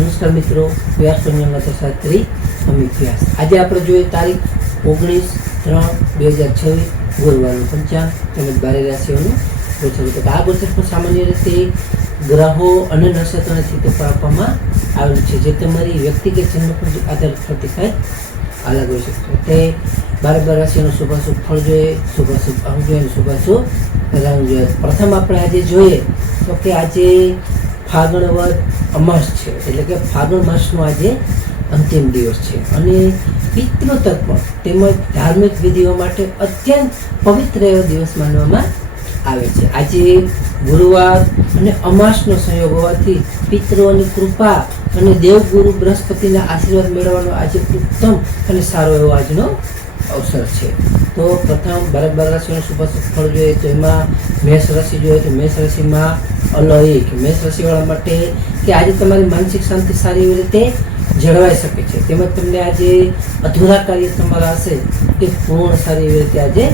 નમસ્કાર મિત્રો, વ્યાસ સંયમના શાસ્ત્રી અમિત વ્યાસ. આજે આપણે જોઈએ તારીખ 19/3/2026 ગુરુવારનું પંચાંગ તેમજ 12 રાશિઓનું ગોચર. તો આ ગોચર પર સામાન્ય રીતે ગ્રહો અને નક્ષત્રોની સ્થિતિ પર આપવામાં આવેલું છે, જે તમારી વ્યક્તિગત જન્મ પર આધાર પરથી કંઈક અલગ હોઈ શકે. તે 12 રાશિઓનું શુભાશુભ ફળ જોઈએ, શુભાશુભ અંગ જોઈએ અને શુભાશુભ રંગ જોઈએ. પ્રથમ આપણે આજે જોઈએ તો કે આજે ફાગણ વદ અમાસ છે, એટલે કે ફાગણ માસનો આજે અંતિમ દિવસ છે અને પિતૃ તર્પણ તેમજ ધાર્મિક વિધિઓ માટે અત્યંત પવિત્ર એવો દિવસ માનવામાં આવે છે. આજે ગુરુવાર અને અમાસનો સંયોગ હોવાથી પિતૃઓની કૃપા અને દેવગુરુ બૃહસ્પતિના આશીર્વાદ મેળવવાનો આજે ઉત્તમ અને સારો એવો આજનો અવસર છે. તો પ્રથમ 12 રાશિઓનું શુભાશુભ ફળ જોઈએ તો એમાં મેષ રાશિ જોઈએ તો મેષ રાશિમાં અલૌકિક મેષ રાશિવાળા માટે કે આજે તમારી માનસિક શાંતિ સારી એવી રીતે જળવાઈ શકે છે, તેમજ તમને આજે અધૂરા કાર્ય તમારા હશે તે પૂર્ણ સારી એવી રીતે આજે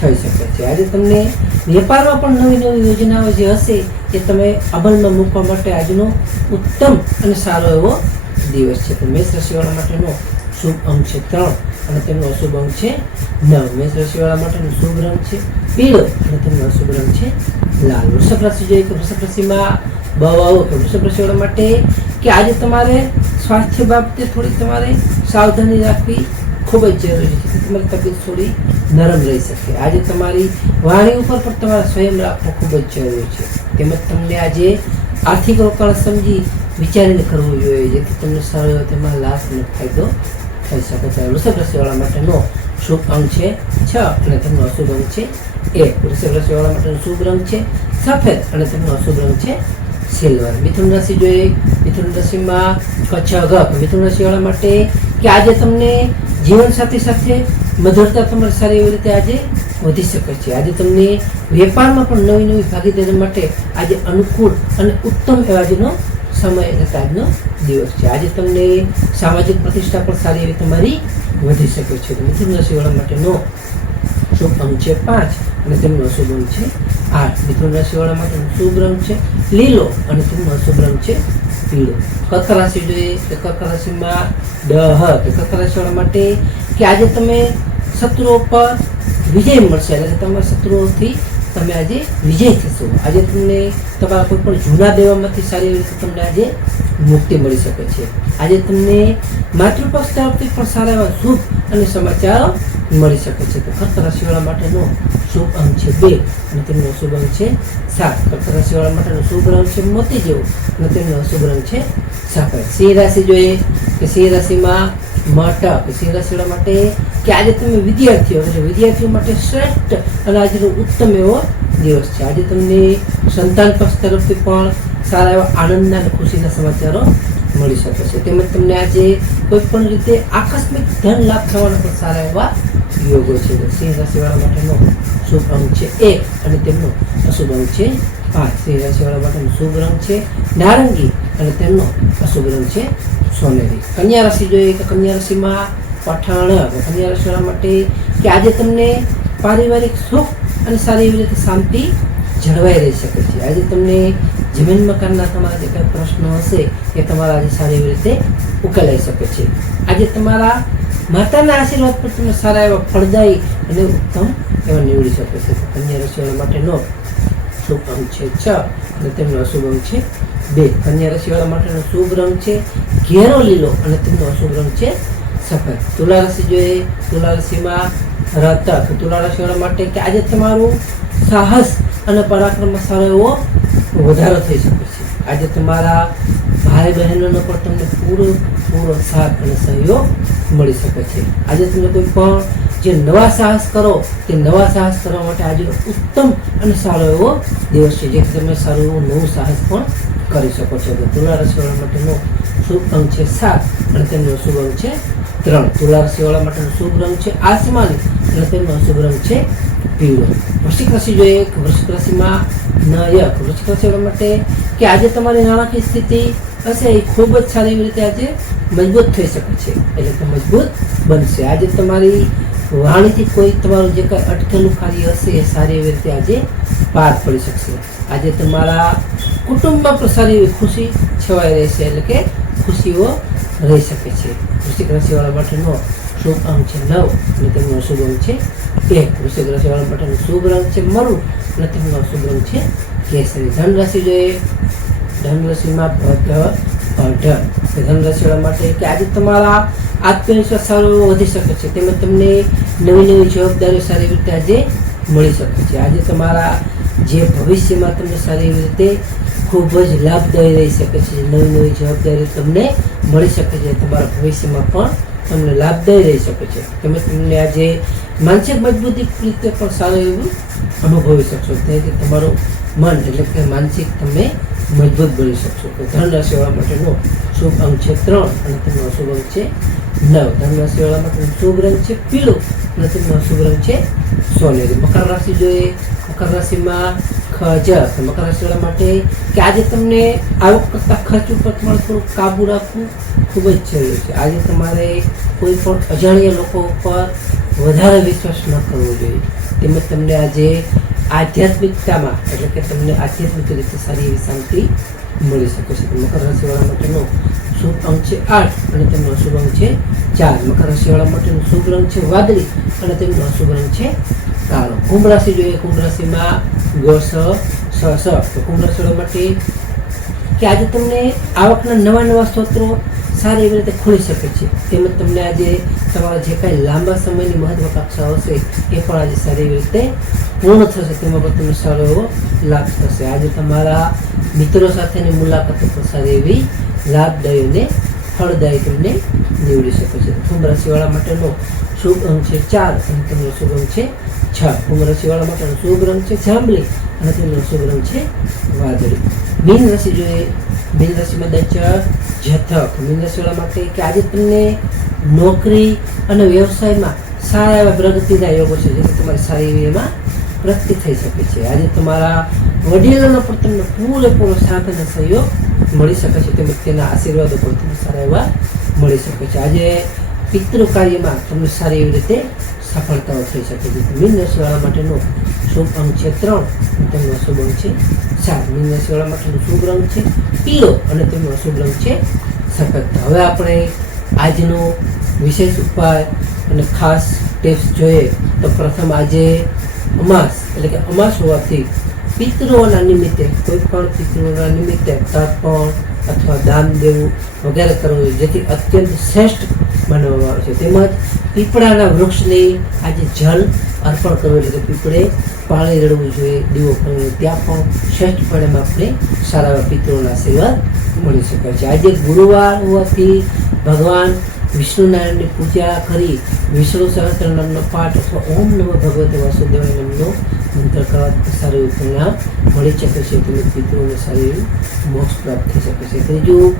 થઈ શકે છે. આજે તમને વેપારમાં પણ નવી નવી યોજનાઓ જે હશે એ તમે અમલમાં મૂકવા માટે આજનો ઉત્તમ અને સારો એવો દિવસ છે. તો મેષ રાશિવાળા માટેનો શુભ અંક છે 3 અને તેમનો અશુભ અંક છે 9. મેષ રાશિવાળા માટેનો શુભ રંગ છે પીળો અને તેમનો અશુભ રંગ છે લાલ. વૃષભ રાશિ જોઈએ તો વૃષભ રાશિમાં વૃષભ રાશિવાળા માટે કે આજે તમારે સ્વાસ્થ્ય બાબતે થોડી તમારે સાવધાની રાખવી ખૂબ જ જરૂરી છે. તમારી તબિયત થોડી નરમ રહી શકે. આજે તમારી વાણી ઉપર પણ તમારે સંયમ રાખવો ખૂબ જ જરૂરી છે. તેમજ તમને આજે આર્થિક રોકાણ સમજી વિચારીને કરવું જોઈએ, જેથી તમને સારો એવો તેમાં લાભ અને ફાયદો થઈ શકે છે. વૃષભ રાશિવાળા માટેનો શુભ અંક છે 6 અને તેમનો અશુભ અંક છે 1. વૃષભ રાશિવાળા માટેનો શુભ રંગ છે સફેદ અને તેમનો અશુભ રંગ છે સિલ્વર. મિથુન રાશિ જોઈએ, મિથુન રાશિમાં મિથુન રાશિવાળા માટે કે આજે તમને જીવનસાથી સાથે મધુરતા તમારી સારી એવી રીતે આજે વધી શકે છે. આજે તમને વેપારમાં પણ નવી નવી ભાગીદારી માટે આજે અનુકૂળ અને ઉત્તમ એવા આજનો સમય અને આજનો દિવસ છે. આજે તમને સામાજિક પ્રતિષ્ઠા પણ સારી એવી તમારી વધી શકે છે. તો મિથુન રાશિવાળા માટેનો શુભ અંક છે 5 અને તેમનો અશુભ અંક છે 8. મિથુન રાશિવાળા માટેનો શુભ રંગ છે લીલો અને તેમનો અશુભ રંગ છે પીળો. કર્ક રાશિ જોઈએ તો કર્ક રાશિમાં કર્ક રાશિવાળા માટે કે આજે તમે શત્રુઓ પર વિજય મળશે, એટલે તમારા શત્રુઓથી તમે આજે વિજય થશો. આજે તમને તમારા કોઈ પણ જૂના દેવામાંથી સારી એવી રીતે તમને આજે મુક્તિ મળી શકે છે. આજે તમને માતૃપક્ષ તરફથી પણ સારા એવા શુભ અને સમાચારો મળી શકે છે. તો કર્ક રાશિવાળા માટેનો શુભ અંક છે 2 અને તેમનો અશુભ અંક છે 7. કર્ક રાશિવાળા માટેનો શુભ રંગ છે મોતી જેવો અને તેમનો અશુભ રંગ છે સફેદ. સિંહ રાશિ જોઈએ કે સિંહ રાશિમાં સિંહ રાશિવાળા માટે કે આજે તમે વિદ્યાર્થીઓ માટે શ્રેષ્ઠ અને આજનો ઉત્તમ એવો દિવસ છે. આજે તમને સંતાન પક્ષ તરફથી પણ સારા એવા આનંદના અને ખુશીના સમાચારો મળી શકે છે. તેમજ તમને આજે કોઈ પણ રીતે આકસ્મિક ધન લાભ થવાના પણ સારા એવા યોગો છે. સિંહ રાશિવાળા માટેનો શુભ અંક છે 1 અને તેમનો અશુભ અંક છે 5. સિંહ રાશિવાળા માટેનો શુભ રંગ છે નારંગી અને તેમનો અશુભ રંગ છે સોનેરી. કન્યા રાશિ જોઈએ તો કન્યા રાશિમાં કન્યા રાશિવાળા માટે કે આજે તમને પારિવારિક સુખ અને સારી એવી રીતે શાંતિ જળવાઈ રહી શકે છે. આજે તમને જમીન મકાનના તમારા જે કંઈ પ્રશ્નો હશે એ તમારા આજે સારી એવી રીતે ઉકેલાઈ શકે છે. આજે તમારા માતાના આશીર્વાદ પર તમે સારા એવા ફળદાયી અને ઉત્તમ એવા નીવડી શકે છે. કન્યા રાશિવાળા માટેનો શુભ અંક છે 6 અને તેમનો અશુભ અંક છે 2. કન્યા રાશિવાળા માટેનો શુભ રંગ છે ઘેરો લીલો અને તેમનો અશુભ રંગ છે સફેદ. તુલા રાશિ જોઈએ, તુલા રાશિમાં તુલા રાશિવાળા માટે કે આજે તમારું સાહસ અને પરાક્રમમાં સારો એવો વધારો થઈ શકે છે. આજે તમારા ભાઈ બહેનોનો પણ તમને પૂરો સાથ અને સહયોગ મળી શકે છે. આજે તમે કોઈ પણ જે નવા સાહસ કરો તે નવા સાહસ કરવા માટે આજનો ઉત્તમ અને સારો એવો દિવસ છે, જેથી તમે સારું એવું નવું સાહસ પણ કરી શકો છો. તો તુલા રાશિવાળા માટેનો શુભ અંક છે 7 અને તેમનો શુભ અંક છે 3. તુલા રાશિવાળા માટેનો શુભ રંગ છે આસમાની અને તેમનો શુભ રંગ છે પીળો. વૃશ્ચિક રાશિ જોઈએ કે વૃશ્ચિક રાશિમાં વૃશ્ચિક રાશિવાળા માટે કે આજે તમારી નાણાકીય સ્થિતિ હશે એ ખૂબ જ સારી એવી રીતે આજે મજબૂત થઈ શકે છે, એટલે કે મજબૂત બનશે. આજે તમારી વાણીથી કોઈ તમારું જે કંઈ અટકેલું કાર્ય હશે એ સારી એવી રીતે આજે પાર પડી શકશે. આજે તમારા કુટુંબમાં પણ સારી એવી ખુશી છવાઈ રહેશે, એટલે કે ખુશી રાશિઓ રહી શકે છે. વૃશ્ચિક રાશિવાળા માટેનો શુભ અંક છે 9 અને તેમનો અશુભ અંક છે 1. વૃશ્ચિક રાશિવાળા માટેનો શુભ રંગ છે મરૂન અને તેમનો અશુભ રંગ છે કેસરી. ધન રાશિ જોઈએ. ધન રાશિમાં ધન રાશિવાળા માટે કે આજે તમારા આત્મવિશ્વાસ સારો વધી શકે છે, તેમજ તમને નવી નવી જવાબદારીઓ સારી રીતે આજે મળી શકે છે. આજે તમારા જે ભવિષ્યમાં તમને સારી રીતે ખૂબ જ લાભદાયી રહી શકે છે. નવી નવી જવાબદારી તમને મળી શકે છે, તમારા ભવિષ્યમાં પણ તમને લાભદાયી રહી શકે છે. તેમજ તમને આજે માનસિક મજબૂતી રીતે પણ સારું એવું અનુભવી શકશો. તેથી તમારું મન એટલે કે માનસિક તમે મજબૂત બની શકશો. તો ધન રાશિવાળા માટેનો શુભ અંક છે 3 અને તેમનો અશુભ અંક છે 9. ધન રાશિવાળા માટેનો શુભ રંગ છે પીળો અને તેમનો અશુભ રંગ છે સોનેરી. મકર રાશિ જોઈએ. મકર રાશિમાં ખજર. મકર રાશિવાળા માટે કે આજે તમને આવક કરતા ખર્ચ ઉપર તમારે થોડું કાબુ રાખવું ખૂબ જ જરૂરી છે. આજે તમારે કોઈ પણ અજાણ્યા લોકો ઉપર વધારે વિશ્વાસ ન કરવો જોઈએ. તેમજ તમને આજે આધ્યાત્મિકતામાં એટલે કે તમને આધ્યાત્મિક રીતે સારી એવી શાંતિ મળી શકે છે. મકર રાશિવાળા માટેનો શુભ અંક છે 8 અને તેમનો અશુભ અંક છે 4. મકર રાશિવાળા માટેનો શુભ રંગ છે વાદળી અને તેમનો અશુભ રંગ છે કાળો. કુંભ રાશિ જોઈએ. કુંભ રાશિમાં તો કુંભ રાશિવાળા માટે કે આજે તમને આવકના નવા સ્ત્રોતો સારી એવી રીતે ખુલી શકે છે. તેમજ તમને આજે તમારા જે કાંઈ લાંબા સમયની મહત્વાકાંક્ષાઓ હશે એ પણ આજે સારી એવી રીતે પૂર્ણ થશે. તેમાં પણ તમને સારો એવો લાભ થશે. આજે તમારા મિત્રો સાથેની મુલાકાતો પણ સારી એવી લાભદાયી અને ફળદાયી તમને નીવડી શકે છે. કુંભ રાશિવાળા માટેનો શુભ અંક છે 4 અને તેમનો શુભ અંક છે 6. કુંભ રાશિવાળા માટેનો શુભ રંગ છે જાંબલી અને તેમનો શુભ રંગ છે વાદળી. મીન રાશિ જોઈએ. મીન રાશિમાં જથક. મીન રાશિવાળા માટે કે આજે તમને નોકરી અને વ્યવસાયમાં સારા એવા પ્રગતિના યોગો છે, જેથી તમારી સારી એવી એમાં પ્રગતિ થઈ શકે છે. આજે તમારા વડીલોનો પણ તમને પૂરેપૂરો સાથ અને સહયોગ મળી શકે છે, તેમજ તેના આશીર્વાદો પણ તમને સારા એવા મળી શકે છે. આજે પિતૃ કાર્યમાં તમને સારી એવી રીતે સફળતાઓ થઈ શકે છે. મીન રાશિવાળા માટેનો શુભ અંક છે 3 અને તેમનો અશુભ અંક છે 7. મીન રાશિવાળા માટેનો શુભ રંગ છે પીળો અને તેમનો અશુભ રંગ છે સફેદ. હવે આપણે આજનો વિશેષ ઉપાય અને ખાસ ટિપ્સ જોઈએ તો પ્રથમ આજે અમાસ એટલે કે અમાસ હોવાથી પિતૃઓના નિમિત્તે કોઈ પણ પિતૃઓના નિમિત્તે તર્પણ અથવા દાન દેવું વગેરે કરવું જોઈએ, જેથી અત્યંત શ્રેષ્ઠ માનવામાં આવે છે. તેમજ પીપળાના વૃક્ષને આજે જલ અર્પણ કરવું એટલે કે પીપળે પાણી રેડવું જોઈએ, દીવો કરવો. ત્યાં પણ શ્રેષ્ઠપણે આપણે સારા એવા પિતૃઓના આશીર્વાદ મળી શકે છે. આજે ગુરુવાર હોવાથી ભગવાન વિષ્ણુનારાયણની પૂજા કરી વિષ્ણુ સહસ્ત્ર નામનો પાઠ અથવા ઓમ નમો ભગવતે વાસુદેવાય નામનો મંત્ર કરવાથી સારું એવું પરિણામ મળી શકે છે. તેમજ પિતૃઓને સારી એવી મોક્ષ પ્રાપ્ત થઈ શકે છે. ત્રીજું,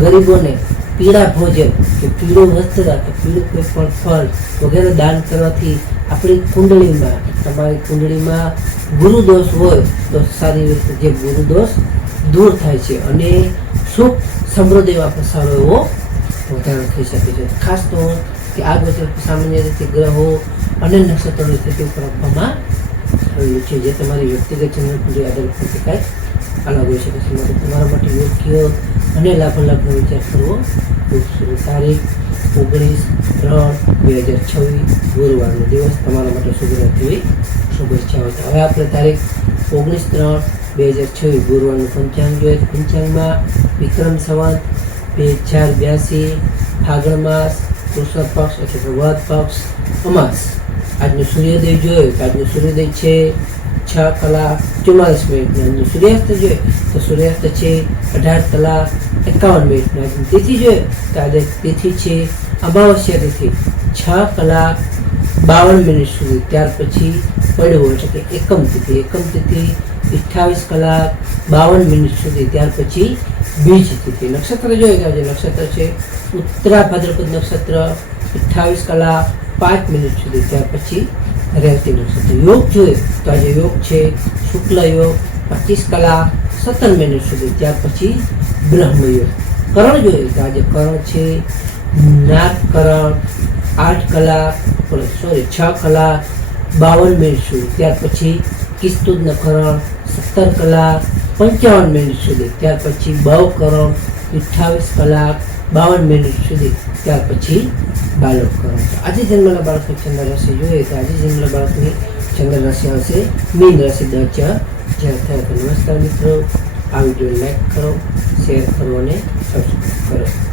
ગરીબોને પીળા ભોજન કે પીળું વસ્ત્ર કે પીળું કોઈ પણ ફળ વગેરે દાન કરવાથી આપણી કુંડળીમાં તમારી કુંડળીમાં ગુરુદોષ હોય તો સારી રીતે જે ગુરુદોષ દૂર થાય છે અને સુખ સમૃદ્ધિમાં પણ સારો એવો વધારો થઈ શકે છે. ખાસ તો કે આ ગોચર સામાન્ય રીતે ગ્રહો અને નક્ષત્રોની સ્થિતિ ઉપર આપવામાં આવેલું છે, જે તમારી વ્યક્તિગત જન્મકુંડળી આધારિત પ્રતિ કાંઈક અલગ હોઈ શકે છે. માટે તમારા માટે યોગ્ય અને લાભાલાભનો વિચાર કરવો ખૂબ જરૂરી. તારીખ 19/3/2026 ગુરુવારનો દિવસ તમારા માટે શુભ રહેતી શુભેચ્છાઓ. હવે આપણે તારીખ 19/3/2026 ગુરુવારનું પંચાંગ જોઈએ. પંચાંગમાં વિક્રમ સંવત 2082 ફાગણ માસ કૃષ્ણ પક્ષ એટલે વદ પક્ષ અમાસ. આજનો સૂર્યોદય જોઈએ તો આજનો સૂર્યોદય છે 6:44. આજનો સૂર્યાસ્ત જોઈએ તો સૂર્યાસ્ત છે 18:51. આજની તિથિ જોઈએ તો આજે તિથિ છે અમાવસ્યા તિથિ 6:52 સુધી. ત્યાર પછી પડવો એટલે કે એકમ તિથિ 28:52 સુધી. ત્યાર પછી બીજ તિથિ. નક્ષત્ર જોઈએ તો આજે નક્ષત્ર છે ઉત્તરા ભાદ્રપદ નક્ષત્ર 28:05 સુધી. ત્યાર પછી રેવતી નક્ષત્ર. યોગ જોઈએ તો આજે યોગ છે શુક્લ યોગ 25:17 સુધી. ત્યાર પછી બ્રહ્મ યોગ. કરણ જોઈએ તો આજે કરણ છે નાગ કરણ 6:52 સુધી. ત્યાર પછી કિસ્તુદ કરણ 17:55 સુધી. ત્યાર પછી બવ કરણ 28 કલાક 52 મિનિટ સુધી, ત્યાર પછી બાળક કરો. આજે જન્મેલા બાળકની ચંદ્ર રાશિ જોઈએ તો આજે જન્મેલા બાળકની ચંદ્ર રાશિ આવશે મીન રાશિ 10/4 થયા. તો નમસ્કાર મિત્રો, આ વિડીયો લાઈક કરો, શેર કરો અને સબસ્ક્રાઈબ કરો.